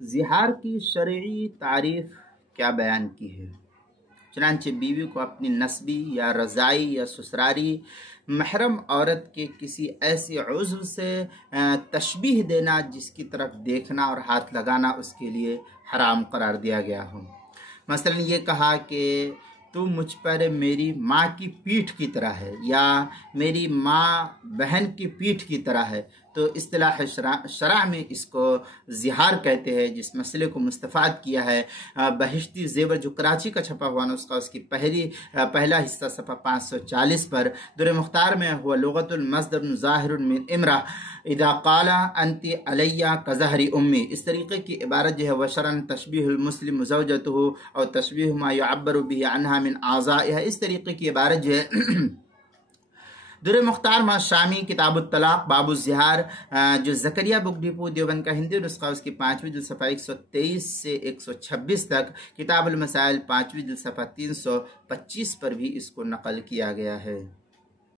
زہار کی شرعی تعریف کیا بیان کی ہے؟ چنانچہ بیوی کو اپنی نسبی یا رضائی یا سسراری محرم عورت کے کسی ایسے عضو سے تشبیہ دینا جس کی طرف دیکھنا اور ہاتھ لگانا اس کے لیے حرام قرار دیا گیا ہو۔ مثلا یہ کہا کہ تو مجھ پر میری ماں کی پیٹھ کی طرح ہے، یا میری ماں بہن کی پیٹھ کی طرح ہے، تو اصطلاح شرع میں اس کو زہار کہتے ہیں، جس مسئلے کو مستفاد کیا ہے بہشتی زیور جو کراچی کا چھپا ہوا نسخہ، اس کی پہلا حصہ صفحہ 540 پر در مختار میں ہوا لغت المصدر ظاہر من امرہ اذا قال انت علیہ کظہر امی، اس طریقے کی عبارت جو ہے وشرن تشبیہ المسلم زوجتہ اور تشبیہ ما یعبر به عنہا من اعضائها، اس طریقے کی عبارت جو ہے در مختار ما شامی کتاب الطلاق باب الزہار جو زکریہ بک ڈپو دیوبند کا ہندی نسخہ، اس کی 5ویں جلد صفحہ 123 سے 126 تک، کتاب المسائل 5ویں جلد صفحہ 325 پر بھی اس کو نقل کیا گیا ہے۔